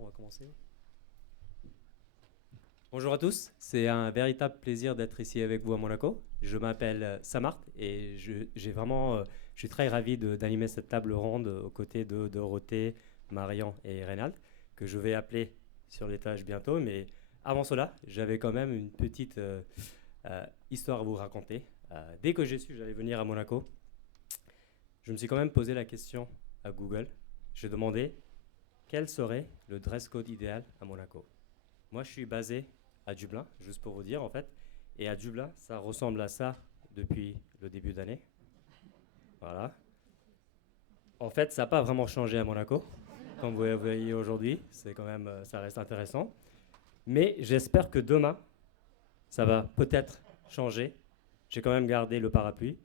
on va commencer. Bonjour à tous, c'est un véritable plaisir d'être ici avec vous à Monaco. Je m'appelle Samart et je suis très ravi d'animer cette table ronde aux côtés de Dorothée, Marian et Reynald, que je vais appeler sur l'étage bientôt. Mais avant cela, j'avais quand même une petite histoire à vous raconter. Dès que j'ai su que j'allais venir à Monaco, je me suis quand même posé la question à Google. Je demandais quel serait le dress code idéal à Monaco. Moi, je suis basé à Dublin, juste pour vous dire en fait. Et à Dublin, ça ressemble à ça depuis le début d'année. Voilà. En fait, ça n'a pas vraiment changé à Monaco, comme vous voyez aujourd'hui. C'est quand même, ça reste intéressant. Mais j'espère que demain, ça va peut-être changer. J'ai quand même gardé le parapluie.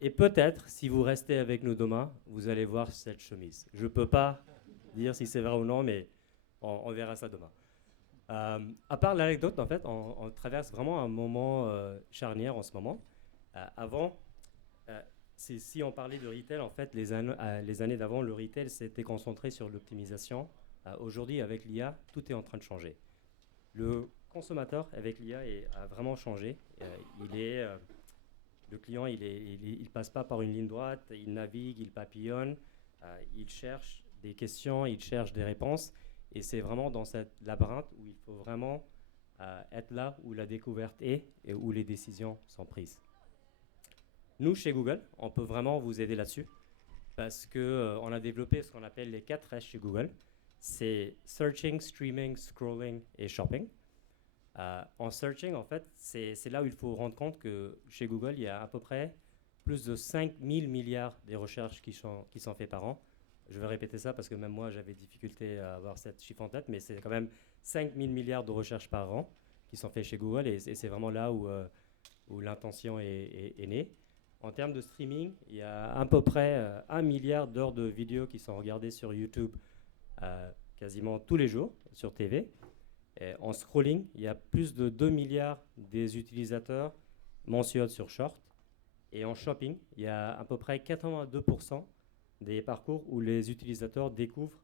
Et peut-être, si vous restez avec nous demain, vous allez voir cette chemise. Je ne peux pas dire si c'est vrai ou non, mais on verra ça demain. À part l'anecdote, en fait, on traverse vraiment un moment charnière en ce moment. Avant, si on parlait de retail, en fait, les années d'avant, le retail s'était concentré sur l'optimisation. Aujourd'hui, avec l'IA, tout est en train de changer. Le consommateur, avec l'IA, a vraiment changé. Le client, il passe pas par une ligne droite, il navigue, il papillonne, il cherche des questions, il cherche des réponses. Et c'est vraiment dans cette labyrinthe où il faut vraiment être là où la découverte est et où les décisions sont prises. Nous, chez Google, on peut vraiment vous aider là-dessus parce qu'on a développé ce qu'on appelle les 4 S chez Google. C'est Searching, Streaming, Scrolling et Shopping. En searching, en fait, c'est là où il faut rendre compte que chez Google, il y a à peu près plus de 5000 milliards de recherches qui sont faites par an. Je vais répéter ça parce que même moi, j'avais difficulté à avoir cette chiffre en tête, mais c'est quand même 5000 milliards de recherches par an qui sont faites chez Google et c'est vraiment là où l'intention est née. En termes de streaming, il y a à peu près 1 milliard d'heures de vidéos qui sont regardées sur YouTube quasiment tous les jours sur TV. Et en scrolling, il y a plus de 2 milliards des utilisateurs mentionnés sur Short. Et en shopping, il y a à peu près 82% des parcours où les utilisateurs découvrent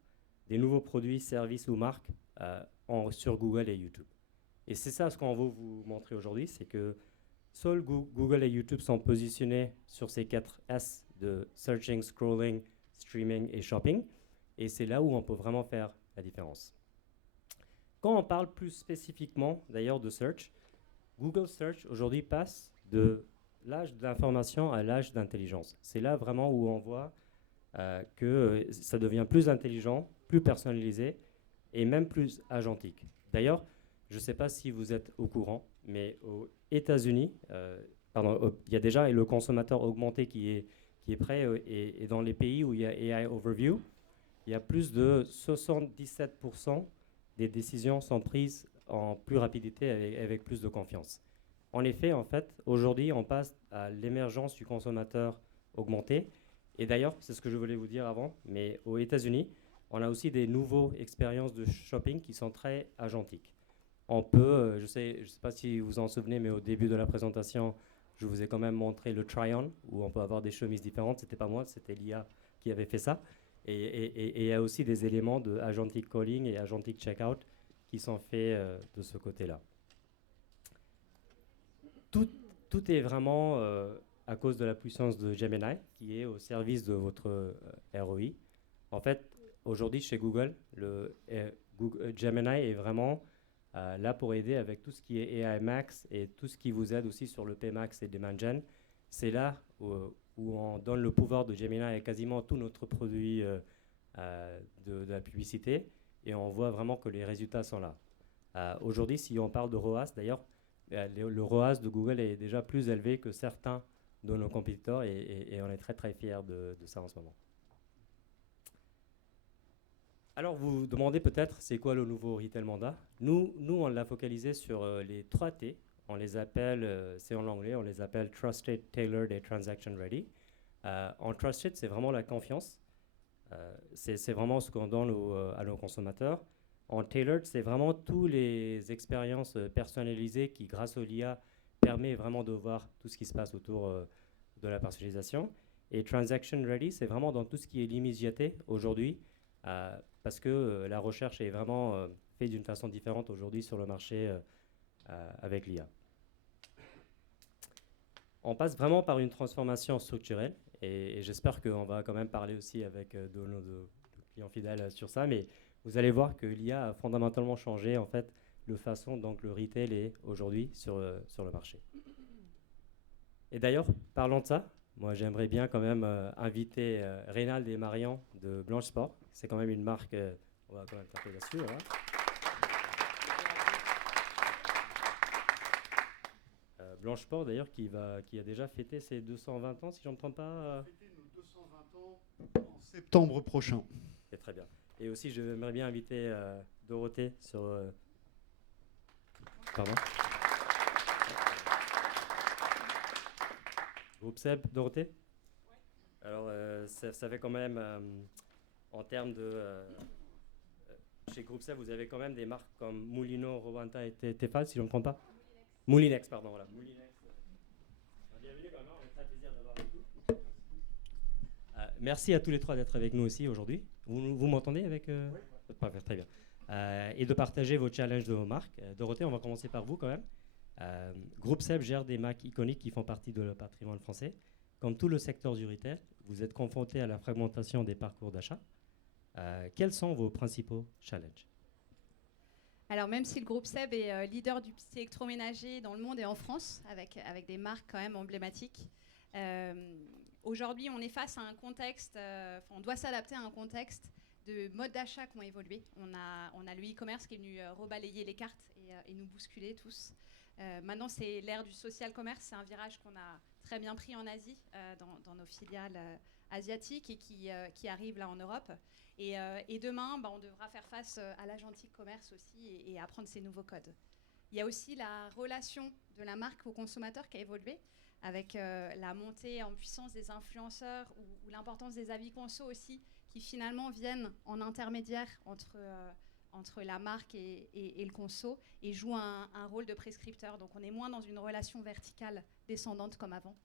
des nouveaux produits, services ou marques sur Google et YouTube. Et c'est ça ce qu'on veut vous montrer aujourd'hui, c'est que seuls Google et YouTube sont positionnés sur ces 4 S de searching, scrolling, streaming et shopping. Et c'est là où on peut vraiment faire la différence. Quand on parle plus spécifiquement d'ailleurs de search, Google Search aujourd'hui passe de l'âge d'information à l'âge d'intelligence. C'est là vraiment où on voit que ça devient plus intelligent, plus personnalisé et même plus agentique. D'ailleurs, je ne sais pas si vous êtes au courant, mais aux États-Unis, il y a déjà le consommateur augmenté qui est prêt et dans les pays où il y a AI Overview, il y a plus de 77% des décisions sont prises en plus rapidité avec plus de confiance. En effet, en fait, aujourd'hui, on passe à l'émergence du consommateur augmenté. Et d'ailleurs, c'est ce que je voulais vous dire avant, mais aux États-Unis, on a aussi des nouvelles expériences de shopping qui sont très agentiques. On peut, je sais pas si vous en souvenez, mais au début de la présentation, je vous ai quand même montré le try-on, où on peut avoir des chemises différentes. C'était pas moi, c'était l'IA qui avait fait ça. Et il y a aussi des éléments de agentic calling et agentic checkout qui sont faits de ce côté-là. Tout est vraiment à cause de la puissance de Gemini qui est au service de votre ROI. En fait, aujourd'hui chez Google, Gemini est vraiment là pour aider avec tout ce qui est AI Max et tout ce qui vous aide aussi sur le PMax et Demand Gen. C'est là où on donne le pouvoir de Gemini à quasiment tout notre produit de la publicité et on voit vraiment que les résultats sont là. Aujourd'hui, si on parle de ROAS, d'ailleurs, le ROAS de Google est déjà plus élevé que certains de nos compétiteurs et on est très très fiers de ça en ce moment. Alors vous vous demandez peut-être c'est quoi le nouveau Retail Mandat. Nous on l'a focalisé sur les 3 T. On les appelle, c'est en anglais, on les appelle Trusted, Tailored et Transaction Ready. En Trusted, c'est vraiment la confiance. C'est vraiment ce qu'on donne à nos consommateurs. En Tailored, c'est vraiment toutes les expériences personnalisées qui, grâce au l'IA, permet vraiment de voir tout ce qui se passe autour de la personnalisation. Et Transaction Ready, c'est vraiment dans tout ce qui est l'immédiateté aujourd'hui. parce que la recherche est vraiment faite d'une façon différente aujourd'hui sur le marché avec l'IA. On passe vraiment par une transformation structurelle et j'espère qu'on va quand même parler aussi avec de nos clients fidèles sur ça, mais vous allez voir que l'IA a fondamentalement changé en fait la façon dont le retail est aujourd'hui sur le marché. Et d'ailleurs, parlons de ça, moi j'aimerais bien quand même inviter Reynald et Marion de Blanche Sport. C'est quand même une marque, on va quand même taper là-dessus. Hein. Blanche Sport d'ailleurs qui a déjà fêté ses 220 ans, si je ne me trompe pas. Fêter nos 220 ans en septembre prochain. C'est très bien. Et aussi, j'aimerais bien inviter Dorothée sur... Pardon. Groupe Seb, Dorothée. Ouais. Alors, ça fait quand même, en termes de... chez Groupe Seb, vous avez quand même des marques comme Moulinex, Rowenta et Tefal, si je ne me trompe pas. Moulinex, pardon, voilà. Moulinex. Bienvenue quand même, on est très plaisir d'avoir avec vous. Merci à tous les trois d'être avec nous aussi aujourd'hui. Vous m'entendez avec Oui. Parfait, très bien. Et de partager vos challenges de vos marques. Dorothée, on va commencer par vous quand même. Groupe Seb gère des marques iconiques qui font partie de le patrimoine français. Comme tout le secteur du retail, vous êtes confronté à la fragmentation des parcours d'achat. Quels sont vos principaux challenges ? Alors même si le groupe Seb est leader du petit électroménager dans le monde et en France, avec des marques quand même emblématiques, aujourd'hui on est face à un contexte, on doit s'adapter à un contexte de modes d'achat qui ont évolué. On a le e-commerce qui est venu rebalayer les cartes et nous bousculer tous. Maintenant c'est l'ère du social commerce, c'est un virage qu'on a très bien pris en Asie, dans nos filiales asiatiques et qui arrive là en Europe. Et demain, on devra faire face à l'agentique commerce aussi et apprendre ces nouveaux codes. Il y a aussi la relation de la marque au consommateur qui a évolué avec la montée en puissance des influenceurs ou l'importance des avis conso aussi qui finalement viennent en intermédiaire entre la marque et le conso et jouent un rôle de prescripteur. Donc on est moins dans une relation verticale descendante comme avant.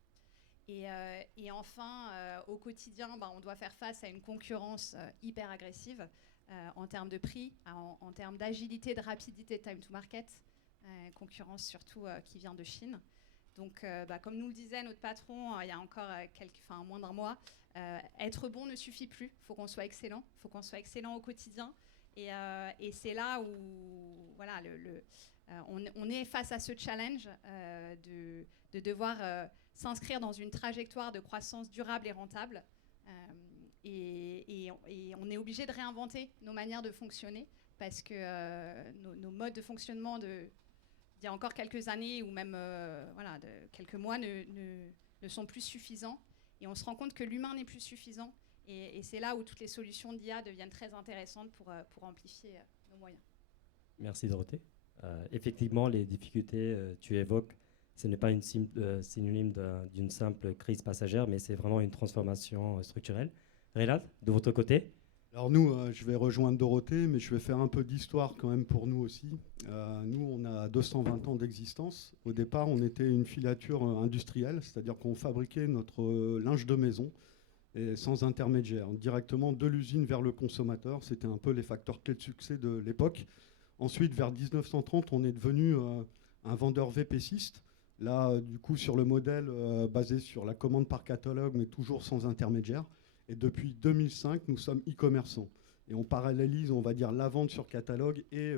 Et enfin, au quotidien, on doit faire face à une concurrence hyper agressive en termes de prix, en termes d'agilité, de rapidité, time to market, concurrence surtout qui vient de Chine. Donc, comme nous le disait notre patron il y a encore moins d'un mois, être bon ne suffit plus, il faut qu'on soit excellent, il faut qu'on soit excellent au quotidien. Et c'est là où voilà, on est face à ce challenge de devoir s'inscrire dans une trajectoire de croissance durable et rentable. Et on est obligé de réinventer nos manières de fonctionner parce que nos modes de fonctionnement d'il y a encore quelques années ou même de quelques mois ne sont plus suffisants. Et on se rend compte que l'humain n'est plus suffisant. Et c'est là où toutes les solutions d'IA deviennent très intéressantes pour amplifier nos moyens. Merci Dorothée. Effectivement, les difficultés, tu évoques, ce n'est pas une synonyme d'une simple crise passagère, mais c'est vraiment une transformation structurelle. Reynald, de votre côté ? Alors nous, je vais rejoindre Dorothée, mais je vais faire un peu d'histoire quand même pour nous aussi. Nous, on a 220 ans d'existence. Au départ, on était une filature industrielle, c'est-à-dire qu'on fabriquait notre linge de maison et sans intermédiaire, directement de l'usine vers le consommateur. C'était un peu les facteurs clés de succès de l'époque. Ensuite, vers 1930, on est devenu un vendeur VPCiste. Là, du coup, sur le modèle basé sur la commande par catalogue, mais toujours sans intermédiaire. Et depuis 2005, nous sommes e-commerçants. Et on parallélise, on va dire, la vente sur catalogue et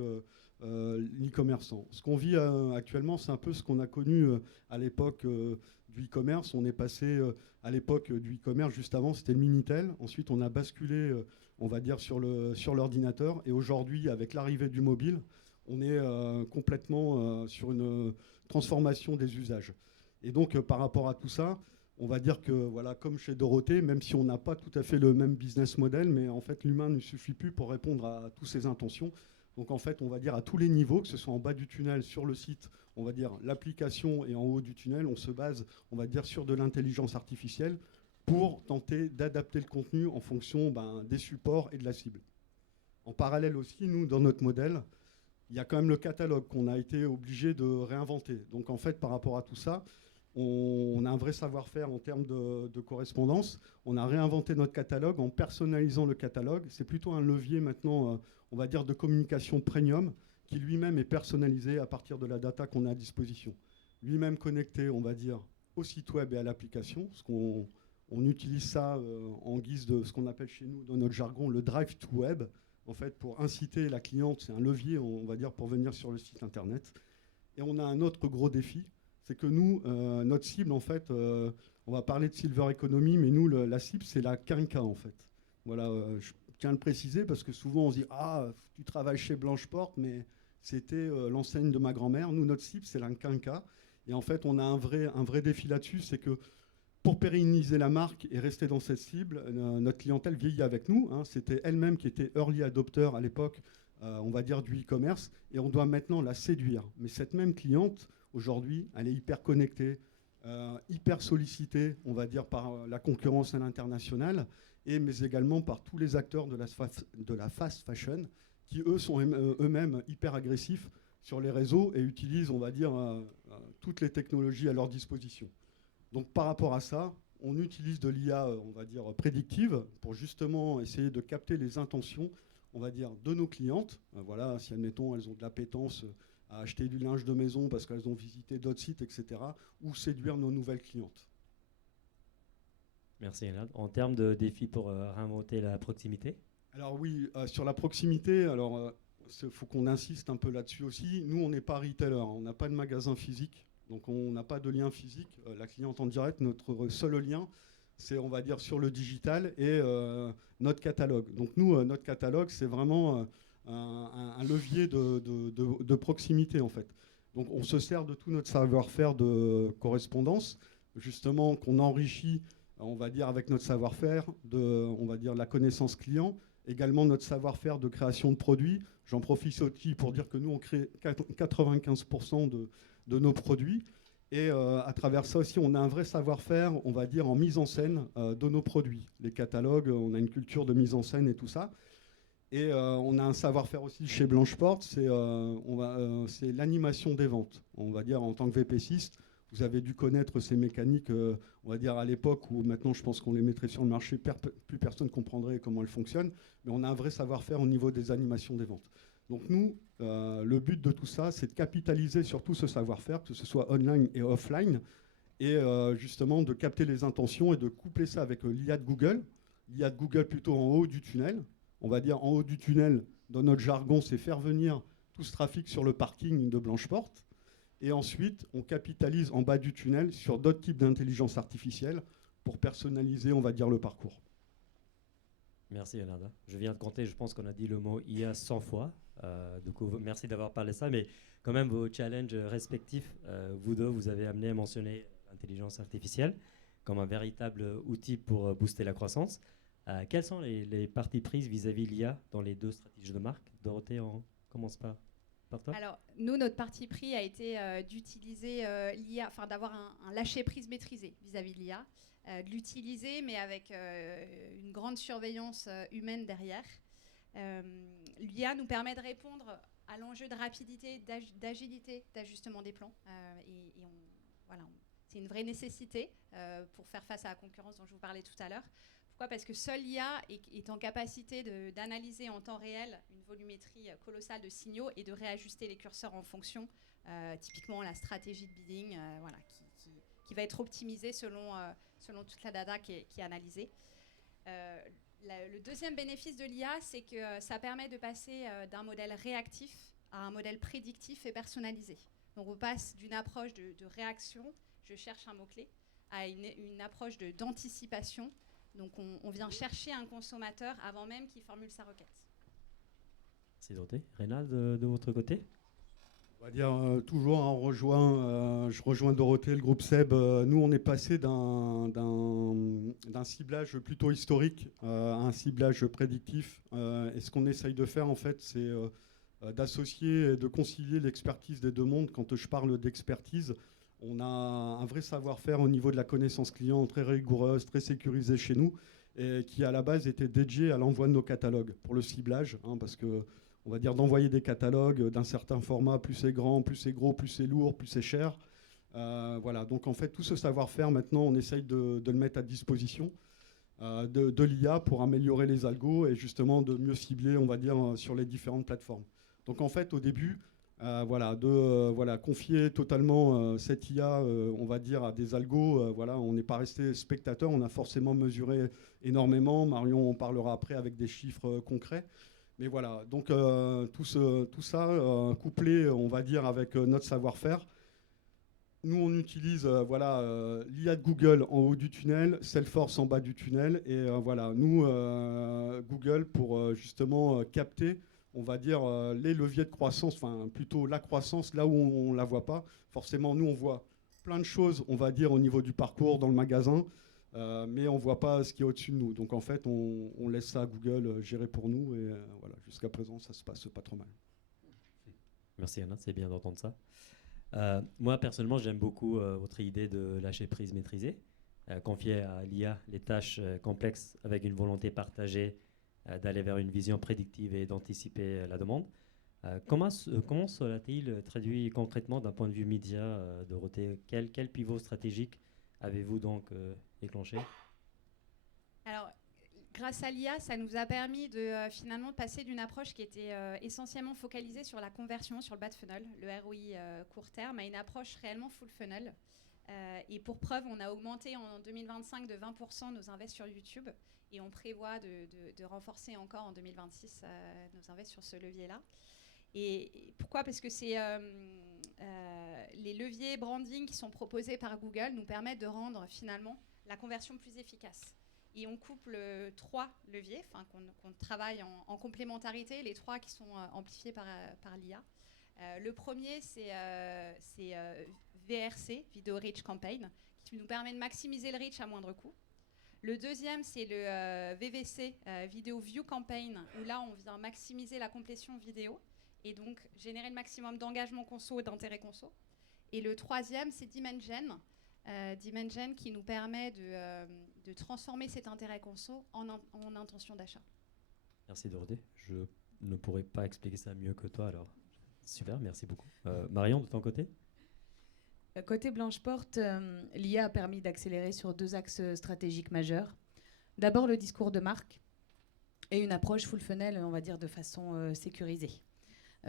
l'e-commerçant. Ce qu'on vit actuellement, c'est un peu ce qu'on a connu à l'époque du e-commerce. On est passé à l'époque du e-commerce, juste avant, c'était le Minitel. Ensuite, on a basculé, on va dire, sur l'ordinateur. Et aujourd'hui, avec l'arrivée du mobile, on est complètement sur une transformation des usages. Et donc, par rapport à tout ça, on va dire que, voilà, comme chez Dorothée, même si on n'a pas tout à fait le même business model, mais en fait, l'humain ne suffit plus pour répondre à toutes ces intentions. Donc, en fait, on va dire à tous les niveaux, que ce soit en bas du tunnel, sur le site, on va dire l'application, et en haut du tunnel, on se base, on va dire, sur de l'intelligence artificielle pour tenter d'adapter le contenu en fonction des supports et de la cible. En parallèle aussi, nous, dans notre modèle, il y a quand même le catalogue qu'on a été obligé de réinventer. Donc, en fait, par rapport à tout ça, On a un vrai savoir-faire en termes de correspondance. On a réinventé notre catalogue en personnalisant le catalogue. C'est plutôt un levier maintenant, on va dire, de communication premium, qui lui-même est personnalisé à partir de la data qu'on a à disposition. Lui-même connecté, on va dire, au site web et à l'application, parce qu'on utilise ça en guise de ce qu'on appelle chez nous, dans notre jargon, le drive to web, en fait, pour inciter la cliente. C'est un levier, on va dire, pour venir sur le site internet. Et on a un autre gros défi, c'est que nous, notre cible, en fait, on va parler de silver economy, mais nous, la cible, c'est la quinca, en fait. Voilà, je tiens à le préciser parce que souvent on se dit « Ah, tu travailles chez Blanche-Porte, mais c'était l'enseigne de ma grand-mère. » Nous, notre cible, c'est la quinca. Et en fait, on a un vrai défi là-dessus, c'est que pour pérenniser la marque et rester dans cette cible, notre clientèle vieillit avec nous. Hein. C'était elle-même qui était early adopter à l'époque, on va dire, du e-commerce, et on doit maintenant la séduire. Mais cette même cliente, aujourd'hui, elle est hyper connectée, hyper sollicitée, on va dire, par la concurrence à l'international, mais également par tous les acteurs de la fast fashion, qui, eux, sont eux-mêmes hyper agressifs sur les réseaux et utilisent, on va dire, toutes les technologies à leur disposition. Donc, par rapport à ça, on utilise de l'IA, on va dire, prédictive pour justement essayer de capter les intentions, on va dire, de nos clientes. Voilà, si, admettons, elles ont de l'appétence à acheter du linge de maison parce qu'elles ont visité d'autres sites, etc., ou séduire nos nouvelles clientes. Merci, Elad. En termes de défis pour réinventer la proximité? Alors oui, sur la proximité, alors il faut qu'on insiste un peu là-dessus aussi. Nous, on n'est pas retailer, on n'a pas de magasin physique, donc on n'a pas de lien physique. La cliente en direct, notre seul lien, c'est, on va dire, sur le digital et notre catalogue. Donc nous, notre catalogue, c'est vraiment un levier de proximité, en fait. Donc on se sert de tout notre savoir-faire de correspondance, justement, qu'on enrichit, on va dire, avec notre savoir-faire on va dire, la connaissance client, également notre savoir-faire de création de produits. J'en profite aussi pour dire que nous, on crée 95% de nos produits. Et à travers ça aussi, on a un vrai savoir-faire, on va dire, en mise en scène de nos produits. Les catalogues, on a une culture de mise en scène et tout ça. Et on a un savoir-faire aussi chez Blanche-Porte, c'est l'animation des ventes. On va dire, en tant que VPCiste, vous avez dû connaître ces mécaniques, on va dire, à l'époque où maintenant, je pense qu'on les mettrait sur le marché, plus personne ne comprendrait comment elles fonctionnent. Mais on a un vrai savoir-faire au niveau des animations des ventes. Donc nous, le but de tout ça, c'est de capitaliser sur tout ce savoir-faire, que ce soit online et offline, et justement de capter les intentions et de coupler ça avec l'IA de Google. L'IA de Google plutôt en haut du tunnel. On va dire en haut du tunnel, dans notre jargon, c'est faire venir tout ce trafic sur le parking de Blanche-Porte. Et ensuite, on capitalise en bas du tunnel sur d'autres types d'intelligence artificielle pour personnaliser, on va dire, le parcours. Merci, Leonardo. Je viens de compter, je pense qu'on a dit le mot IA 100 fois. Du coup, merci d'avoir parlé de ça. Mais quand même, vos challenges respectifs, vous deux, vous avez amené à mentionner l'intelligence artificielle comme un véritable outil pour booster la croissance. Quelles sont les parties prises vis-à-vis de l'IA dans les deux stratégies de marque? Dorothée, on commence par toi. Alors, nous, notre parti pris a été d'utiliser l'IA, enfin d'avoir un lâcher-prise maîtrisé vis-à-vis de l'IA, de l'utiliser, mais avec une grande surveillance humaine derrière. L'IA nous permet de répondre à l'enjeu de rapidité, d'agilité, d'ajustement des plans. Voilà, c'est une vraie nécessité pour faire face à la concurrence dont je vous parlais tout à l'heure. Pourquoi ? Parce que seule l'IA est en capacité d'analyser en temps réel une volumétrie colossale de signaux et de réajuster les curseurs en fonction, typiquement la stratégie de bidding, voilà, qui va être optimisée selon toute la data qui est analysée. Le deuxième bénéfice de l'IA, c'est que ça permet de passer d'un modèle réactif à un modèle prédictif et personnalisé. Donc on passe d'une approche de réaction, je cherche un mot-clé, à une approche d'anticipation. Donc on vient chercher un consommateur avant même qu'il formule sa requête. C'est Dorothée. Rénal, de votre côté? On va dire toujours, je rejoins Dorothée, le groupe SEB. Nous, on est passé d'un ciblage plutôt historique à un ciblage prédictif. Et ce qu'on essaye de faire, en fait, c'est d'associer et de concilier l'expertise des deux mondes. Quand je parle d'expertise, on a un vrai savoir-faire au niveau de la connaissance client très rigoureuse, très sécurisée chez nous, et qui à la base était dédié à l'envoi de nos catalogues pour le ciblage, parce que on va dire d'envoyer des catalogues d'un certain format, plus c'est grand, plus c'est gros, plus c'est lourd, plus c'est cher. Voilà, donc en fait, tout ce savoir-faire, maintenant, on essaye de le mettre à disposition de l'IA pour améliorer les algos et justement de mieux cibler, on va dire, sur les différentes plateformes. Donc en fait, au début, confier totalement cette IA, on va dire, à des algos, voilà, on n'est pas resté spectateur, on a forcément mesuré énormément. Marion en parlera après avec des chiffres concrets. Mais voilà, donc tout ça, couplé, on va dire, avec notre savoir-faire. Nous, on utilise l'IA de Google en haut du tunnel, Salesforce en bas du tunnel. Et voilà, nous, Google, pour justement capter, on va dire, les leviers de croissance, enfin plutôt la croissance, là où on ne la voit pas. Forcément, nous, on voit plein de choses, on va dire, au niveau du parcours, dans le magasin, mais on ne voit pas ce qui est au-dessus de nous. Donc en fait, on laisse ça à Google gérer pour nous. Et voilà, jusqu'à présent, ça se passe pas trop mal. Merci Anna, c'est bien d'entendre ça. Moi, personnellement, j'aime beaucoup votre idée de lâcher prise maîtrisée, confier à l'IA les tâches complexes avec une volonté partagée d'aller vers une vision prédictive et d'anticiper la demande. Comment cela-t-il traduit concrètement d'un point de vue média, Dorothée? Quel pivot stratégique avez-vous donc déclenché? Alors, grâce à l'IA, ça nous a permis de finalement passer d'une approche qui était essentiellement focalisée sur la conversion, sur le bas de funnel, le ROI court terme, à une approche réellement full funnel. Et pour preuve, on a augmenté en 2025 de 20% nos invests sur YouTube et on prévoit de renforcer encore en 2026 nos invests sur ce levier-là. Et pourquoi? Parce que c'est les leviers branding qui sont proposés par Google nous permettent de rendre finalement la conversion plus efficace. Et on couple 3 leviers qu'on travaille en complémentarité, les 3 qui sont amplifiés par l'IA. Le premier, c'est VRC, Video Reach Campaign, qui nous permet de maximiser le reach à moindre coût. Le deuxième, c'est le VVC, Video View Campaign, où là, on vient maximiser la complétion vidéo et donc générer le maximum d'engagement conso et d'intérêt conso. Et le troisième, c'est Dimension, Dimension qui nous permet de transformer cet intérêt conso en intention d'achat. Merci Dorothée. Je ne pourrais pas expliquer ça mieux que toi, alors super, merci beaucoup. Marion, de ton côté? Côté Blanche-Porte, l'IA a permis d'accélérer sur 2 axes stratégiques majeurs. D'abord, le discours de marque et une approche full funnel, on va dire, de façon sécurisée.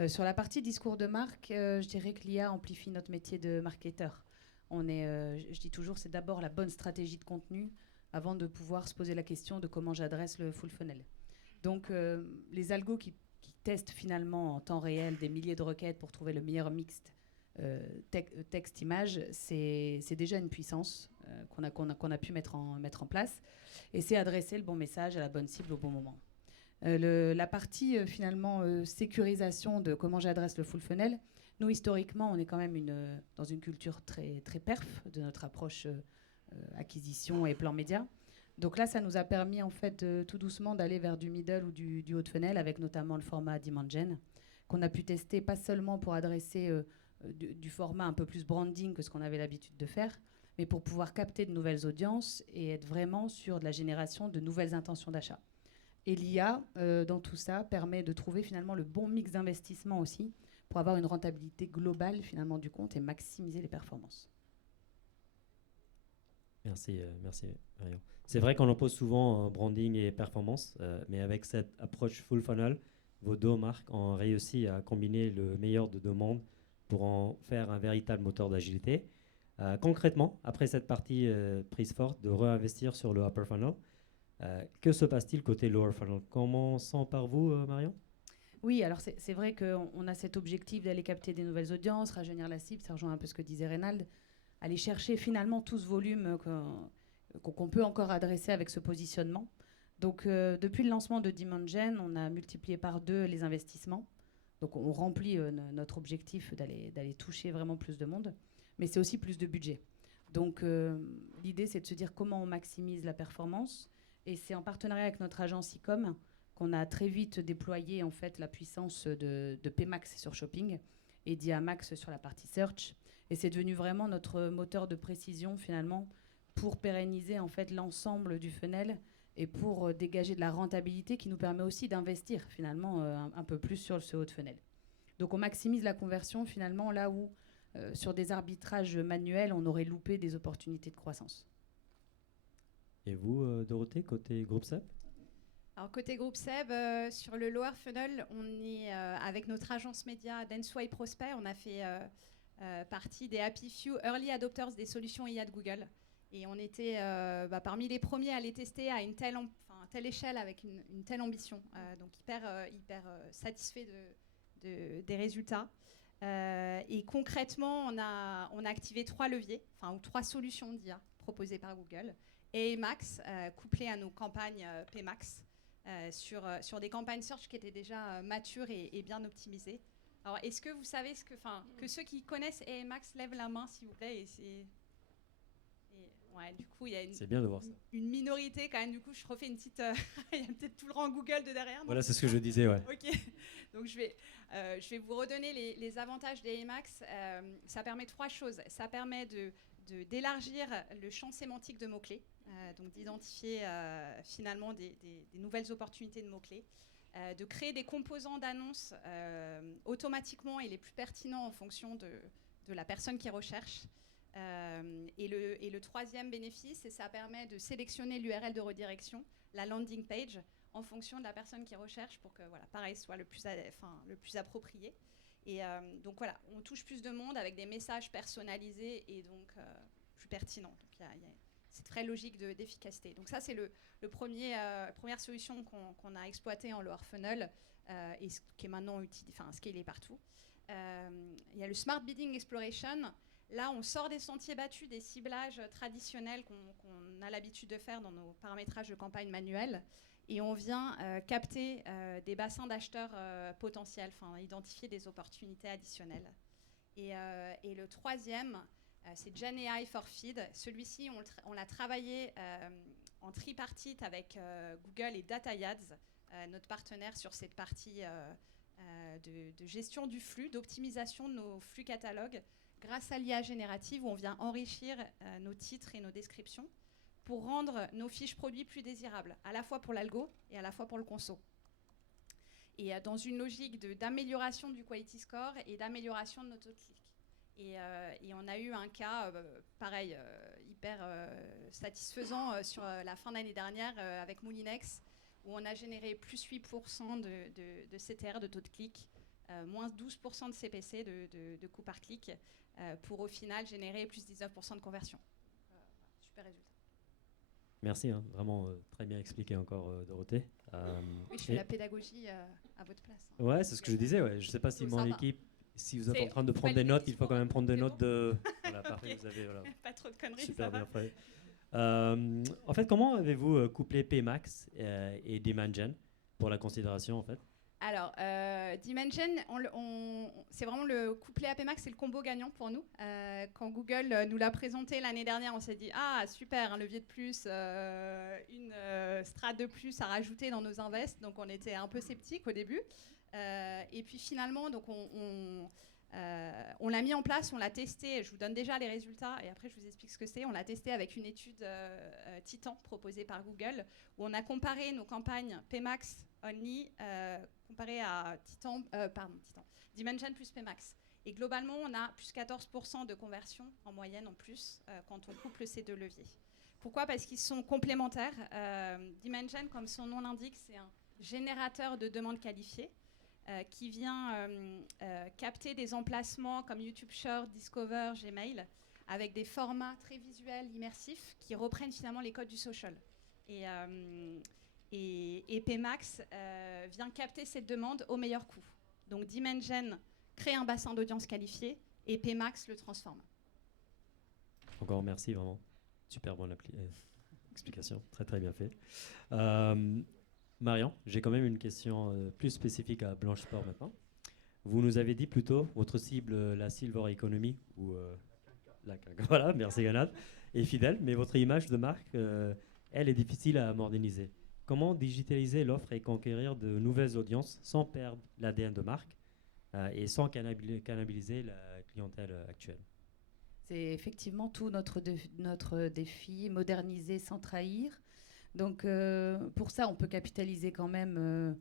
Sur la partie discours de marque, je dirais que l'IA amplifie notre métier de marketeur. Je dis toujours, c'est d'abord la bonne stratégie de contenu avant de pouvoir se poser la question de comment j'adresse le full funnel. Donc, les algos qui testent finalement en temps réel des milliers de requêtes pour trouver le meilleur mix texte-image, c'est déjà une puissance qu'on a pu mettre en place. Et c'est adresser le bon message à la bonne cible au bon moment. La partie finalement sécurisation de comment j'adresse le full funnel, nous historiquement on est quand même dans une culture très, très perf de notre approche acquisition et plan média. Donc là ça nous a permis en fait tout doucement d'aller vers du middle ou du haut de funnel avec notamment le format Dimension qu'on a pu tester pas seulement pour adresser du format un peu plus branding que ce qu'on avait l'habitude de faire, mais pour pouvoir capter de nouvelles audiences et être vraiment sur de la génération de nouvelles intentions d'achat. Et l'IA, dans tout ça, permet de trouver finalement le bon mix d'investissement aussi pour avoir une rentabilité globale finalement du compte et maximiser les performances. Merci Marion. C'est vrai qu'on oppose souvent branding et performance, mais avec cette approche full funnel, vos 2 marques ont réussi à combiner le meilleur de 2 mondes pour en faire un véritable moteur d'agilité. Concrètement, après cette partie prise forte de réinvestir sur le upper funnel, que se passe-t-il côté lower funnel? Commençons par vous, Marion. Oui, alors c'est vrai qu'on a cet objectif d'aller capter des nouvelles audiences, rajeunir la cible, ça rejoint un peu ce que disait Reynald, aller chercher finalement tout ce volume qu'on peut encore adresser avec ce positionnement. Donc depuis le lancement de Dimension, on a multiplié par 2 les investissements. Donc on remplit notre objectif d'aller toucher vraiment plus de monde, mais c'est aussi plus de budget. Donc l'idée c'est de se dire comment on maximise la performance, et c'est en partenariat avec notre agence e-com qu'on a très vite déployé en fait la puissance de PMax sur Shopping et d'IAMax sur la partie Search, et c'est devenu vraiment notre moteur de précision finalement pour pérenniser en fait l'ensemble du funnel et pour dégager de la rentabilité qui nous permet aussi d'investir finalement un peu plus sur ce haut de funnel. Donc on maximise la conversion finalement là où sur des arbitrages manuels, on aurait loupé des opportunités de croissance. Et vous, Dorothée, côté groupe SEB? Alors côté groupe SEB, sur le lower funnel, on est avec notre agence média Densway Prospect, on a fait partie des Happy Few Early Adopters des solutions IA de Google. Et on était parmi les premiers à les tester à une telle échelle avec une telle ambition. Donc hyper satisfait des résultats. Et concrètement, on a activé 3 leviers, ou 3 solutions d'IA proposées par Google. Et Max, couplé à nos campagnes PMax, sur des campagnes search qui étaient déjà matures et bien optimisées. Alors, est-ce que vous savez que ceux qui connaissent AMAX lèvent la main, s'il vous plaît, ouais, du coup, il y a C'est bien de voir ça. Une minorité quand même. Du coup, je refais une petite. Il y a peut-être tout le rang Google de derrière. Voilà, c'est ce que je disais, ouais. Ok. Donc, je vais vous redonner les avantages des AMAX. Ça permet 3 choses. Ça permet d'élargir le champ sémantique de mots-clés, donc d'identifier finalement des nouvelles opportunités de mots-clés, de créer des composants d'annonces automatiquement et les plus pertinents en fonction de la personne qui recherche. Et le 3e bénéfice, c'est que ça permet de sélectionner l'URL de redirection, la landing page, en fonction de la personne qui recherche pour que, pareil, soit le plus approprié. Et donc voilà, on touche plus de monde avec des messages personnalisés et donc plus pertinents. Donc il y a cette vraie logique d'efficacité. Donc ça, c'est la première solution qu'on a exploitée en lower funnel et qui est maintenant scalée partout. Il y a le Smart Bidding Exploration. Là, on sort des sentiers battus, des ciblages traditionnels qu'on a l'habitude de faire dans nos paramétrages de campagne manuels. Et on vient capter des bassins d'acheteurs potentiels, identifier des opportunités additionnelles. Et le 3e, c'est GenAI for Feed. Celui-ci, on l'a travaillé en tripartite avec Google et DataYads, notre partenaire sur cette partie de gestion du flux, d'optimisation de nos flux catalogues, grâce à l'IA générative où on vient enrichir nos titres et nos descriptions pour rendre nos fiches produits plus désirables, à la fois pour l'algo et à la fois pour le conso. Et dans une logique d'amélioration du quality score et d'amélioration de notre taux de clic. Et on a eu un cas, pareil, hyper satisfaisant sur la fin d'année dernière avec Moulinex, où on a généré plus 8% de CTR, de taux de clic, moins 12% de CPC, de coût par clic, pour au final générer plus 19% de conversion. Super résultat. Merci, vraiment très bien expliqué encore, Dorothée. Oui, je fais la pédagogie à votre place. Ouais, c'est ce que je disais. Ouais. Je ne sais pas si mon équipe, si vous êtes en train de prendre des notes, il faut quand même prendre des notes de... Voilà, parfait, Okay. vous avez... Voilà. Pas trop de conneries, Super ça va. bien fait. En fait, comment avez-vous couplé PMax et Dimension pour la considération, en fait? Alors, Dimension, c'est vraiment le couplet APMax, c'est le combo gagnant pour nous. Quand Google nous l'a présenté l'année dernière, on s'est dit « Ah, super, un levier de plus, une strate de plus à rajouter dans nos invests ». Donc, on était un peu sceptiques au début. Et puis, finalement, donc on l'a mis en place, on l'a testé. Je vous donne déjà les résultats et après, je vous explique ce que c'est. On l'a testé avec une étude Titan proposée par Google où on a comparé nos campagnes PMax Only comparé à Dimension plus PMax. Et globalement, on a plus 14% de conversion en moyenne en plus quand on couple ces 2 leviers. Pourquoi? Parce qu'ils sont complémentaires. Dimension, comme son nom l'indique, c'est un générateur de demandes qualifiées qui vient capter des emplacements comme YouTube Short, Discover, Gmail, avec des formats très visuels, immersifs, qui reprennent finalement les codes du social. Et PMax vient capter cette demande au meilleur coût. Donc Dimension crée un bassin d'audience qualifié et PMax le transforme. Encore merci, vraiment. Super bonne explication, très très bien fait. Marion, j'ai quand même une question plus spécifique à Blanche Sport maintenant. Vous nous avez dit plutôt votre cible, la Silver Economy, ou voilà, merci Ganad, est fidèle, mais votre image de marque, elle est difficile à moderniser. Comment digitaliser l'offre et conquérir de nouvelles audiences sans perdre l'ADN de marque et sans cannibaliser la clientèle actuelle? C'est effectivement tout notre défi, moderniser sans trahir. Donc pour ça, on peut capitaliser quand même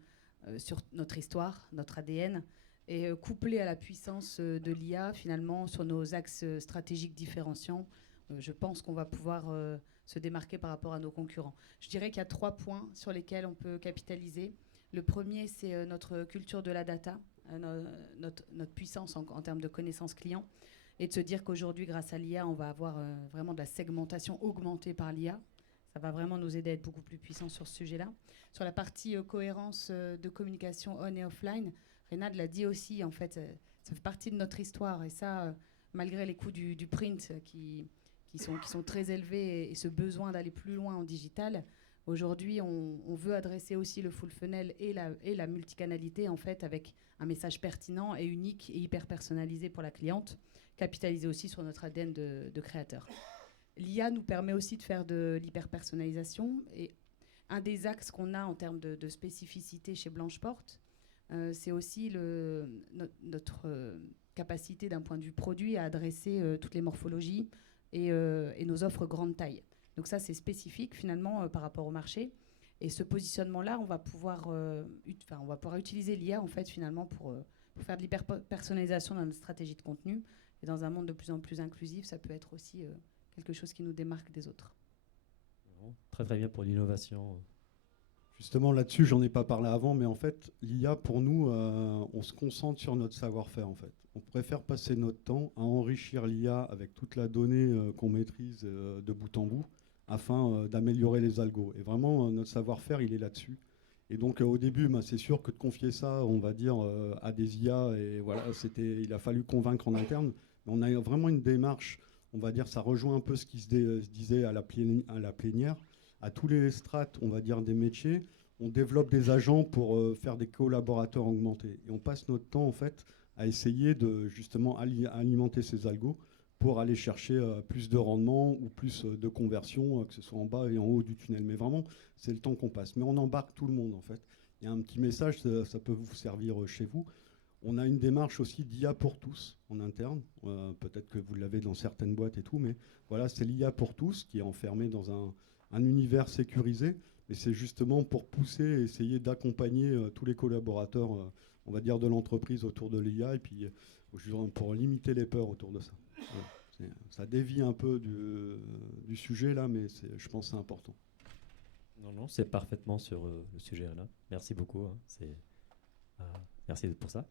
sur notre histoire, notre ADN. Et couplé à la puissance de l'IA, finalement, sur nos axes stratégiques différenciants, je pense qu'on va pouvoir se démarquer par rapport à nos concurrents. Je dirais qu'il y a 3 points sur lesquels on peut capitaliser. Le premier, c'est notre culture de la data, notre puissance en termes de connaissances clients, et de se dire qu'aujourd'hui, grâce à l'IA, on va avoir vraiment de la segmentation augmentée par l'IA. Ça va vraiment nous aider à être beaucoup plus puissants sur ce sujet-là. Sur la partie cohérence de communication on et offline, Reynad l'a dit aussi, en fait, ça fait partie de notre histoire. Et ça, malgré les coûts du print qui sont très élevés et ce besoin d'aller plus loin en digital, aujourd'hui, on veut adresser aussi le full funnel et la multicanalité, en fait, avec un message pertinent et unique et hyper personnalisé pour la cliente, capitaliser aussi sur notre ADN de créateur. L'IA nous permet aussi de faire de l'hyper-personnalisation. Et un des axes qu'on a en termes de spécificité chez Blancheporte, c'est aussi notre capacité d'un point de vue produit à adresser toutes les morphologies et nos offres grande taille. Donc ça, c'est spécifique finalement par rapport au marché. Et ce positionnement-là, on va pouvoir utiliser l'IA en fait finalement pour faire de l'hyper-personnalisation dans notre stratégie de contenu. Et dans un monde de plus en plus inclusif, ça peut être aussi quelque chose qui nous démarque des autres. Très très bien pour l'innovation. Justement, là-dessus, j'en ai pas parlé avant, mais en fait, l'IA, pour nous, on se concentre sur notre savoir-faire, en fait. On préfère passer notre temps à enrichir l'IA avec toute la donnée qu'on maîtrise de bout en bout, afin d'améliorer les algos. Et vraiment, notre savoir-faire, il est là-dessus. Et donc, au début, c'est sûr que de confier ça, on va dire, à des IA, et voilà, il a fallu convaincre en interne. Mais on a vraiment une démarche, on va dire, ça rejoint un peu ce qui se disait à la plénière. À tous les strates, on va dire, des métiers, on développe des agents pour faire des collaborateurs augmentés. Et on passe notre temps, en fait, à essayer de, justement, alimenter ces algos pour aller chercher plus de rendement ou plus de conversion, que ce soit en bas et en haut du tunnel. Mais vraiment, c'est le temps qu'on passe. Mais on embarque tout le monde, en fait. Il y a un petit message, ça peut vous servir chez vous. On a une démarche aussi d'IA pour tous en interne. Peut-être que vous l'avez dans certaines boîtes et tout, mais voilà, c'est l'IA pour tous qui est enfermé dans un univers sécurisé, mais c'est justement pour pousser et essayer d'accompagner tous les collaborateurs, on va dire, de l'entreprise autour de l'IA, et puis pour limiter les peurs autour de ça. Ouais, ça dévie un peu du sujet là, mais je pense que c'est important. Non, c'est parfaitement sur le sujet là. Merci beaucoup. Merci pour ça.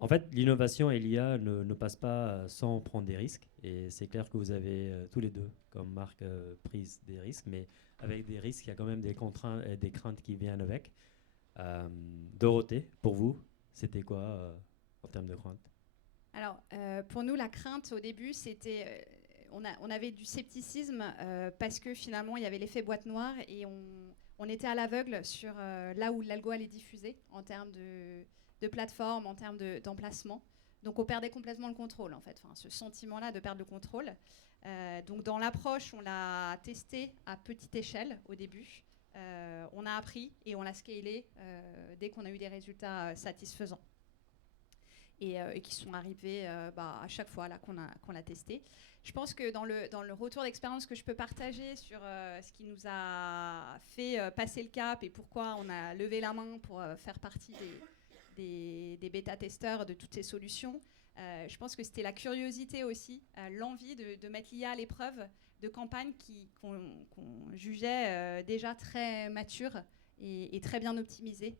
En fait, l'innovation et l'IA ne passent pas sans prendre des risques. Et c'est clair que vous avez tous les deux, comme marque, prise des risques. Mais avec des risques, il y a quand même des contraintes et des craintes qui viennent avec. Dorothée, pour vous, c'était quoi en termes de crainte? Alors, pour nous, la crainte au début, c'était... on avait du scepticisme parce que finalement, il y avait l'effet boîte noire et on était à l'aveugle sur là où l'algo allait diffuser en termes de plateforme, en termes d'emplacement. Donc on perdait complètement le contrôle, en fait, ce sentiment-là de perdre le contrôle. Donc dans l'approche, on l'a testé à petite échelle au début. On a appris et on l'a scalé dès qu'on a eu des résultats satisfaisants. Et qui sont arrivés à chaque fois là, qu'on a testé. Je pense que dans le retour d'expérience que je peux partager sur ce qui nous a fait passer le cap et pourquoi on a levé la main pour faire partie des bêta-testeurs de toutes ces solutions, je pense que c'était la curiosité aussi, l'envie de mettre l'IA à l'épreuve de campagnes qu'on jugeait déjà très matures et très bien optimisées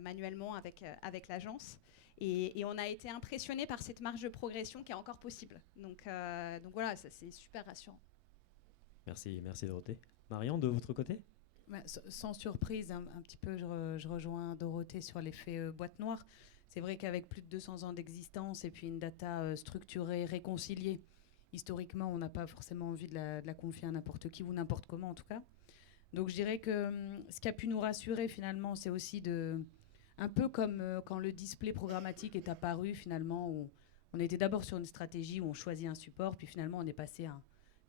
manuellement avec l'agence. Et on a été impressionné par cette marge de progression qui est encore possible. Donc voilà, ça c'est super rassurant. Merci Dorothée. Marion, de votre côté? Sans surprise, un petit peu, je rejoins Dorothée sur l'effet boîte noire. C'est vrai qu'avec plus de 200 ans d'existence et puis une data structurée, réconciliée, historiquement, on n'a pas forcément envie de la confier à n'importe qui ou n'importe comment en tout cas. Donc je dirais que ce qui a pu nous rassurer finalement, c'est aussi un peu comme quand le display programmatique est apparu finalement, où on était d'abord sur une stratégie où on choisit un support, puis finalement on est passé à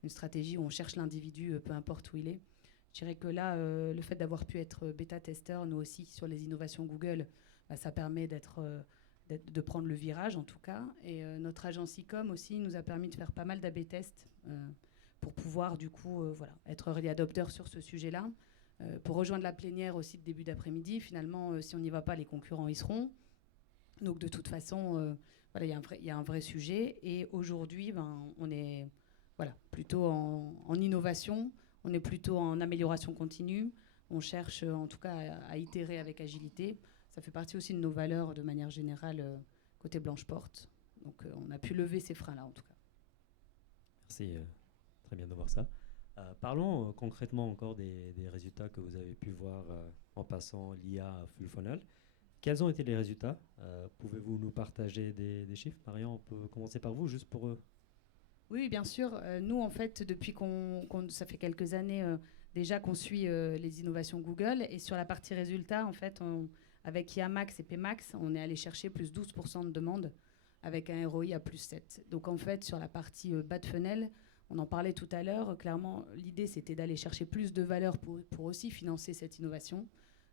une stratégie où on cherche l'individu, peu importe où il est. Je dirais que là, le fait d'avoir pu être bêta-testeur, nous aussi, sur les innovations Google, ça permet de prendre le virage, en tout cas. Et notre agence e-com aussi nous a permis de faire pas mal d'A/B tests pour pouvoir, du coup, être early adopter sur ce sujet-là. Pour rejoindre la plénière aussi de début d'après-midi, finalement, si on n'y va pas, les concurrents y seront. Donc de toute façon, voilà, il y a un vrai sujet. Et aujourd'hui, on est plutôt en innovation, on est plutôt en amélioration continue. On cherche en tout cas à itérer avec agilité. Ça fait partie aussi de nos valeurs de manière générale côté Blanche Porte. Donc on a pu lever ces freins-là en tout cas. Merci, très bien de voir ça. Parlons concrètement encore des résultats que vous avez pu voir en passant l'IA à Full Funnel. Quels ont été les résultats? Pouvez-vous nous partager des chiffres? Marion, on peut commencer par vous, juste pour... Oui, bien sûr. Nous, en fait, depuis ça fait quelques années déjà qu'on suit les innovations Google. Et sur la partie résultats, en fait, avec IA Max et PMax, on est allé chercher plus 12% de demandes avec un ROI à plus 7. Donc, en fait, sur la partie bas de funnel, on en parlait tout à l'heure. Clairement, l'idée, c'était d'aller chercher plus de valeur pour aussi financer cette innovation.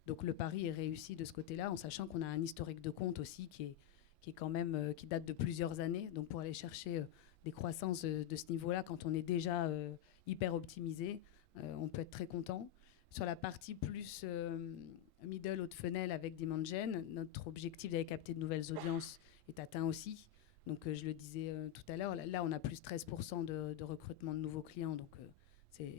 Donc, le pari est réussi de ce côté-là, en sachant qu'on a un historique de compte aussi qui est quand même, qui date de plusieurs années. Donc, pour aller chercher des croissances de ce niveau-là, quand on est déjà hyper optimisé, on peut être très content. Sur la partie plus middle, haut de funnel avec Dimension, notre objectif d'aller capter de nouvelles audiences est atteint aussi. Donc, je le disais tout à l'heure, là, on a plus 13% de recrutement de nouveaux clients. Donc, c'est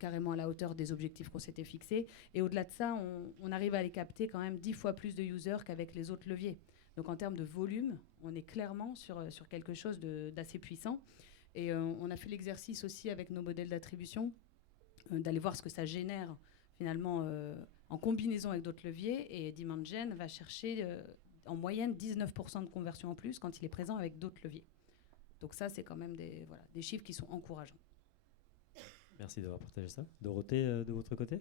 carrément à la hauteur des objectifs qu'on s'était fixés. Et au-delà de ça, on arrive à les capter quand même 10 fois plus de users qu'avec les autres leviers. Donc en termes de volume, on est clairement sur quelque chose d'assez puissant. Et on a fait l'exercice aussi avec nos modèles d'attribution, d'aller voir ce que ça génère finalement en combinaison avec d'autres leviers. Et Dimension va chercher en moyenne 19% de conversion en plus quand il est présent avec d'autres leviers. Donc ça, c'est quand même des chiffres qui sont encourageants. Merci d'avoir partagé ça. Dorothée, de votre côté?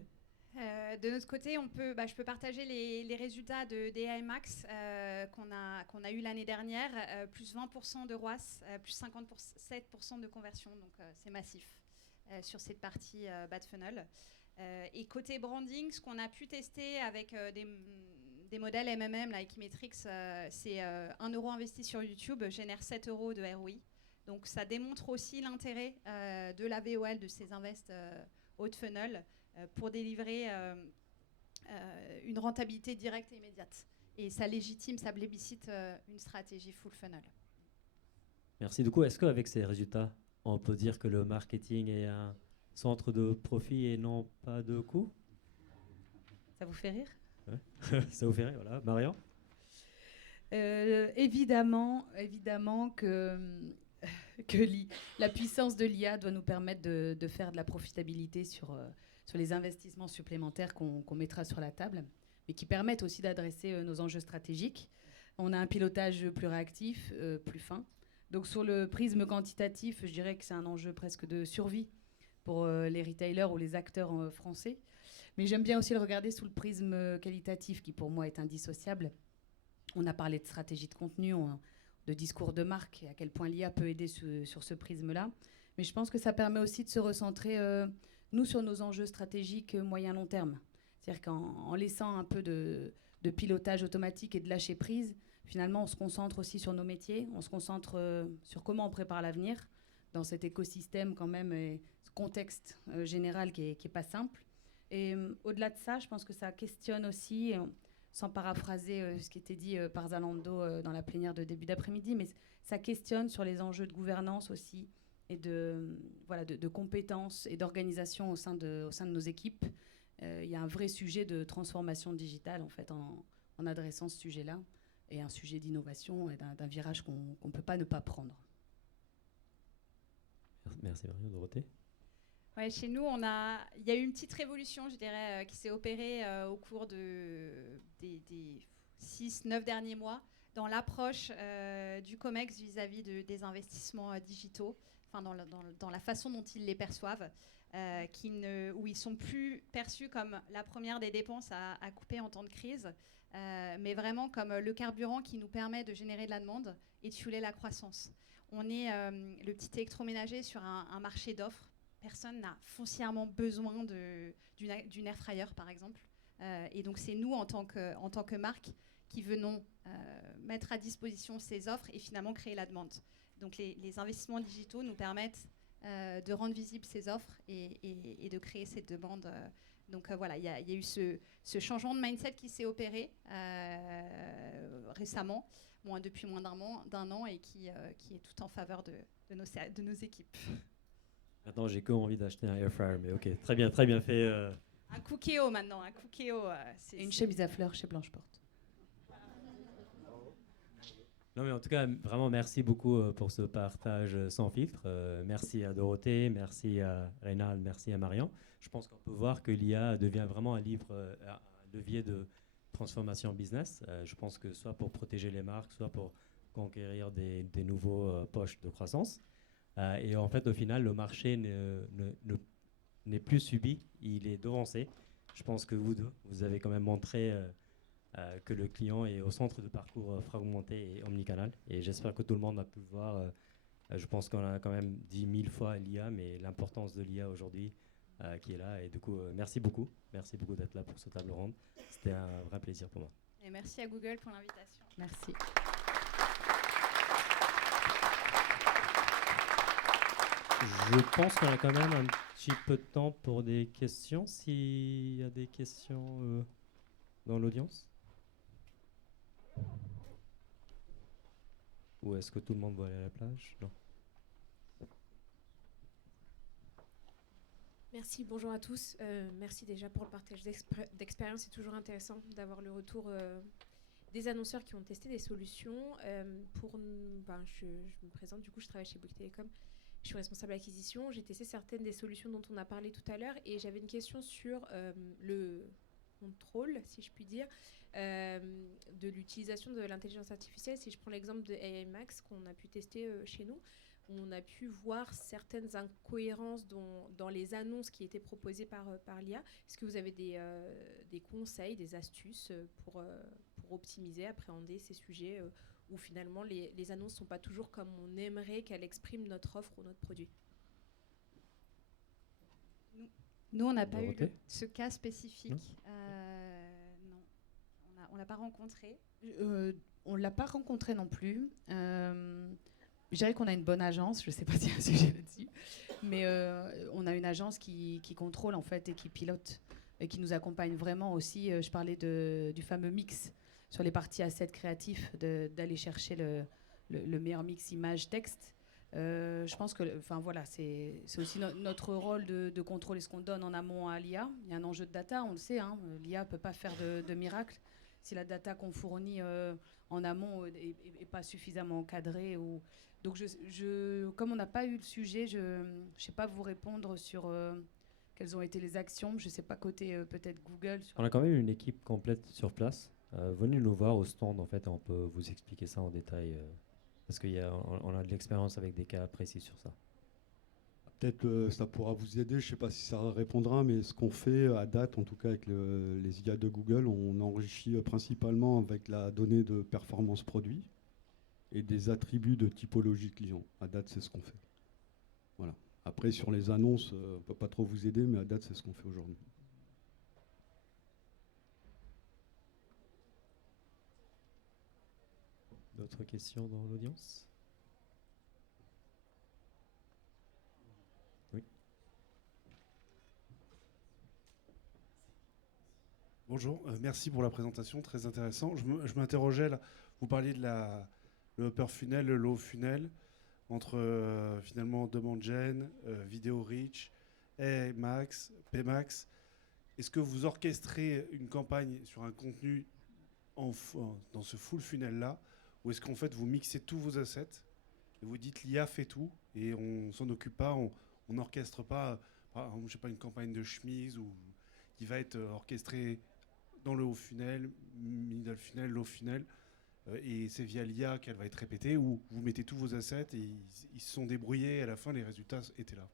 De notre côté, je peux partager les résultats d'AI Max qu'on a eu l'année dernière, plus 20% de ROAS, plus 57% de conversion, donc c'est massif sur cette partie bas de funnel. Et côté branding, ce qu'on a pu tester avec des modèles MMM, like Metrics, c'est 1 euro investi sur YouTube génère 7 euros de ROI. Donc ça démontre aussi l'intérêt de la VOL, de ces invests haut de funnel, pour délivrer une rentabilité directe et immédiate. Et ça légitime, ça plébiscite une stratégie full funnel. Merci. Du coup, est-ce qu'avec ces résultats, on peut dire que le marketing est un centre de profit et non pas de coût? Ça vous fait rire? Ouais. Ça vous fait rire, voilà. Marion? Évidemment que la puissance de l'IA doit nous permettre de faire de la profitabilité sur les investissements supplémentaires qu'on mettra sur la table, mais qui permettent aussi d'adresser nos enjeux stratégiques. On a un pilotage plus réactif, plus fin. Donc sur le prisme quantitatif, je dirais que c'est un enjeu presque de survie pour les retailers ou les acteurs français. Mais j'aime bien aussi le regarder sous le prisme qualitatif, qui pour moi est indissociable. On a parlé de stratégie de contenu, de discours de marque, et à quel point l'IA peut aider sur ce prisme-là. Mais je pense que ça permet aussi de se recentrer, nous, sur nos enjeux stratégiques moyen-long terme. C'est-à-dire qu'en laissant un peu de pilotage automatique et de lâcher prise, finalement, on se concentre aussi sur nos métiers, on se concentre sur comment on prépare l'avenir dans cet écosystème quand même, et ce contexte général qui est pas simple. Et au-delà de ça, je pense que ça questionne aussi, sans paraphraser ce qui était dit par Zalando dans la plénière de début d'après-midi, mais ça questionne sur les enjeux de gouvernance aussi et de compétences et d'organisation au sein de nos équipes. Il y a un vrai sujet de transformation digitale en fait en adressant ce sujet-là, et un sujet d'innovation et d'un virage qu'on ne peut pas ne pas prendre. Merci Marion. Dorothée? Ouais, chez nous, il y a eu une petite révolution, je dirais, qui s'est opérée au cours des 6-9 derniers mois dans l'approche du COMEX vis-à-vis des investissements digitaux, enfin dans la façon dont ils les perçoivent, où ils sont plus perçus comme la première des dépenses à couper en temps de crise, mais vraiment comme le carburant qui nous permet de générer de la demande et de fueler la croissance. On est le petit électroménager sur un marché d'offres. Personne n'a foncièrement besoin d'une air fryer, par exemple. Et donc, c'est nous, en tant que marque, qui venons mettre à disposition ces offres et finalement créer la demande. Donc, les investissements digitaux nous permettent de rendre visibles ces offres et de créer cette demande Donc voilà, il y a eu ce changement de mindset qui s'est opéré récemment, depuis moins d'un an, et qui est tout en faveur de nos équipes. Maintenant, j'ai que envie d'acheter un air fryer, mais ok, très bien fait. Un Cookéo maintenant, un Cookéo. Et une chemise à fleurs chez Blanche Porte. Non, mais en tout cas, vraiment, merci beaucoup pour ce partage sans filtre. Merci à Dorothée, merci à Rénal, merci à Marian. Je pense qu'on peut voir que l'IA devient vraiment un levier de transformation business. Je pense que soit pour protéger les marques, soit pour conquérir des nouveaux poches de croissance. Et en fait, au final, le marché n'est plus subi, il est devancé. Je pense que vous deux, vous avez quand même montré que le client est au centre de parcours fragmenté et omnicanal. Et j'espère que tout le monde a pu le voir. Je pense qu'on a quand même dit 1000 fois l'IA, mais l'importance de l'IA aujourd'hui qui est là. Et du coup, merci beaucoup d'être là pour ce table ronde. C'était un vrai plaisir pour moi. Et merci à Google pour l'invitation. Merci. Je pense qu'on a quand même un petit peu de temps pour des questions. S'il y a des questions dans l'audience. Ou est-ce que tout le monde va aller à la plage? Non. Merci, bonjour à tous. Merci déjà pour le partage d'expérience. C'est toujours intéressant d'avoir le retour des annonceurs qui ont testé des solutions. Je me présente, du coup, je travaille chez Bouygues Télécom. Je suis responsable acquisition. J'ai testé certaines des solutions dont on a parlé tout à l'heure et j'avais une question sur le contrôle, si je puis dire, de l'utilisation de l'intelligence artificielle. Si je prends l'exemple de AI Max qu'on a pu tester chez nous, on a pu voir certaines incohérences dans les annonces qui étaient proposées par l'IA. Est-ce que vous avez des conseils, des astuces pour optimiser, appréhender ces sujets où finalement les annonces ne sont pas toujours comme on aimerait qu'elles expriment notre offre ou notre produit? Nous, on n'a pas eu ce cas spécifique. Non, on ne l'a pas rencontré. On ne l'a pas rencontré non plus. Je dirais qu'on a une bonne agence, je ne sais pas s'il y a un sujet là-dessus, mais on a une agence qui contrôle en fait et qui pilote et qui nous accompagne vraiment aussi. Je parlais du fameux mix sur les parties assets créatifs, d'aller chercher le meilleur mix image-texte. Je pense que c'est aussi notre rôle de contrôler ce qu'on donne en amont à l'IA. Il y a un enjeu de data, on le sait, hein, l'IA ne peut pas faire de miracle si la data qu'on fournit en amont n'est pas suffisamment encadrée. Donc, comme on n'a pas eu le sujet, je ne sais pas vous répondre sur quelles ont été les actions. Je ne sais pas côté peut-être Google. On a quand même une équipe complète sur place. Venez nous voir au stand, en fait, on peut vous expliquer ça en détail. Parce qu'on a de l'expérience avec des cas précis sur ça. Peut-être ça pourra vous aider, je ne sais pas si ça répondra, mais ce qu'on fait à date, en tout cas avec les IA de Google, on enrichit principalement avec la donnée de performance produit et des attributs de typologie client. À date, c'est ce qu'on fait. Voilà. Après, sur les annonces, on ne peut pas trop vous aider, mais à date, c'est ce qu'on fait aujourd'hui. D'autres questions dans l'audience? Oui. Bonjour, merci pour la présentation, très intéressant. Je m'interrogeais là, vous parliez de le upper funnel, le low funnel, entre finalement demand gen, vidéo reach, AI Max, Pmax. Est-ce que vous orchestrez une campagne sur un contenu dans ce full funnel là, ou est-ce qu'en fait vous mixez tous vos assets et vous dites l'IA fait tout et on s'en occupe pas, on n'orchestre pas, par exemple, je sais pas, une campagne de chemise ou qui va être orchestrée dans le haut funnel, middle funnel, low funnel, et c'est via l'IA qu'elle va être répétée, ou vous mettez tous vos assets et ils se sont débrouillés et à la fin les résultats étaient là?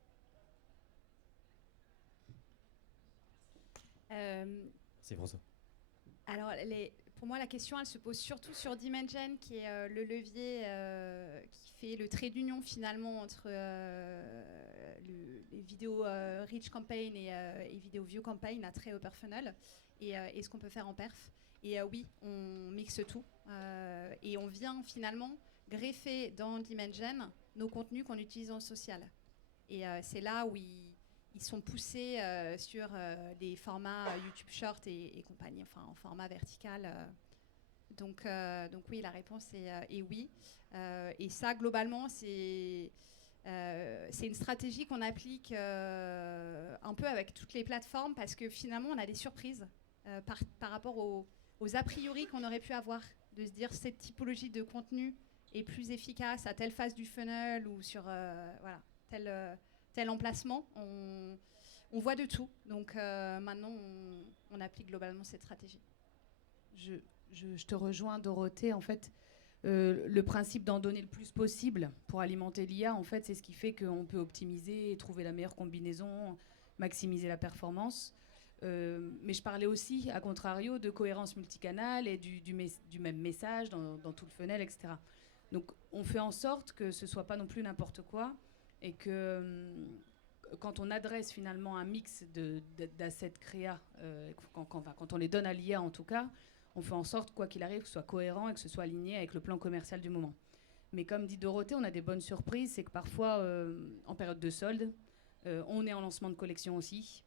C'est François. Alors, pour moi, la question, elle se pose surtout sur Dimension, qui est le levier qui fait le trait d'union finalement entre les vidéos Reach Campaign et vidéo View Campaign à très upper funnel et ce qu'on peut faire en perf. Et oui, on mixe tout et on vient finalement greffer dans Dimension nos contenus qu'on utilise en social. Et c'est là où il ils sont poussés sur des formats YouTube Short et compagnie, enfin en format vertical. Donc oui, la réponse est oui. Et ça, globalement, c'est une stratégie qu'on applique un peu avec toutes les plateformes parce que finalement, on a des surprises par rapport aux a priori qu'on aurait pu avoir, de se dire cette typologie de contenu est plus efficace à telle phase du funnel ou sur voilà, tel emplacement. On voit de tout. Donc maintenant, on applique globalement cette stratégie. Je te rejoins, Dorothée. En fait, le principe d'en donner le plus possible pour alimenter l'IA, en fait, c'est ce qui fait qu'on peut optimiser et trouver la meilleure combinaison, maximiser la performance. Mais je parlais aussi, à contrario, de cohérence multicanale et du même message dans tout le funnel, etc. Donc, on fait en sorte que ce ne soit pas non plus n'importe quoi et que quand on adresse finalement un mix d'assets créa, quand on les donne à l'IA en tout cas, on fait en sorte, quoi qu'il arrive, que ce soit cohérent et que ce soit aligné avec le plan commercial du moment. Mais comme dit Dorothée, on a des bonnes surprises. C'est que parfois, en période de solde, on est en lancement de collection aussi.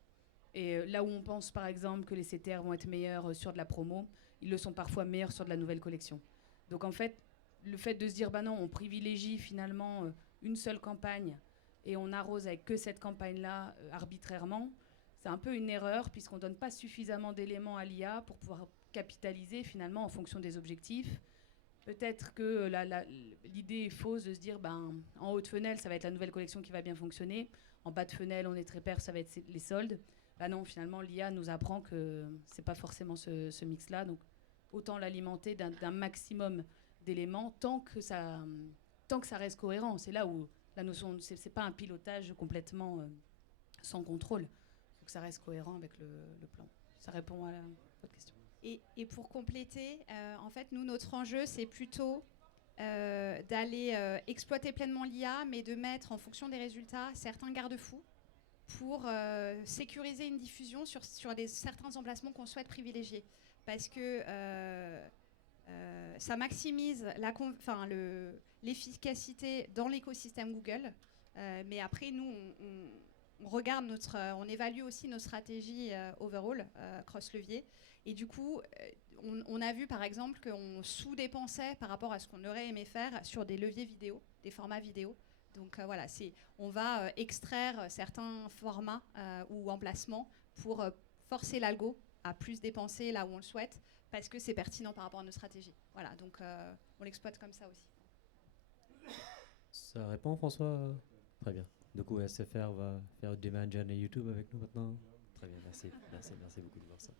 Et là où on pense, par exemple, que les CTR vont être meilleurs sur de la promo, ils le sont parfois meilleurs sur de la nouvelle collection. Donc en fait, le fait de se dire, bah non, on privilégie finalement une seule campagne et on arrose avec que cette campagne-là arbitrairement, c'est un peu une erreur puisqu'on ne donne pas suffisamment d'éléments à l'IA pour pouvoir capitaliser finalement en fonction des objectifs. Peut-être que l'idée est fausse de se dire en haut de funnel, ça va être la nouvelle collection qui va bien fonctionner. En bas de funnel, on est très pair, ça va être les soldes. Non, finalement, l'IA nous apprend que c'est pas forcément ce mix-là. Donc, autant l'alimenter d'un maximum d'éléments tant que ça reste cohérent. C'est là où la notion, c'est pas un pilotage complètement sans contrôle. Il faut que ça reste cohérent avec le plan. Ça répond à votre question. Et pour compléter, en fait, nous, notre enjeu, c'est plutôt d'aller exploiter pleinement l'IA, mais de mettre en fonction des résultats certains garde-fous pour sécuriser une diffusion sur certains emplacements qu'on souhaite privilégier. Parce que ça maximise l'efficacité dans l'écosystème Google. Mais après, nous, on regarde on évalue aussi nos stratégies overall, cross-levier. Et du coup, on a vu par exemple qu'on sous-dépensait par rapport à ce qu'on aurait aimé faire sur des leviers vidéo, des formats vidéo. Donc voilà, on va extraire certains formats ou emplacements pour forcer l'algo à plus dépenser là où on le souhaite, parce que c'est pertinent par rapport à nos stratégies. Voilà, donc on l'exploite comme ça aussi. Ça répond, François? Très bien. Du coup, SFR va faire Demand Gen et YouTube avec nous maintenant. Très bien, merci beaucoup de voir ça.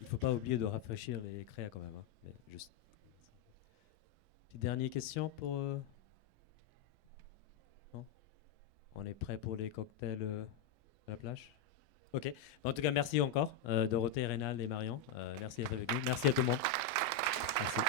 Il ne faut pas oublier de rafraîchir les créas quand même. Hein, mais juste. Petite dernière question pour... Non? On est prêt pour les cocktails à la plage? Ok. En tout cas, merci encore, Dorothée, Rénal et Marion. Merci d'être avec nous. Merci à tout le monde. Merci.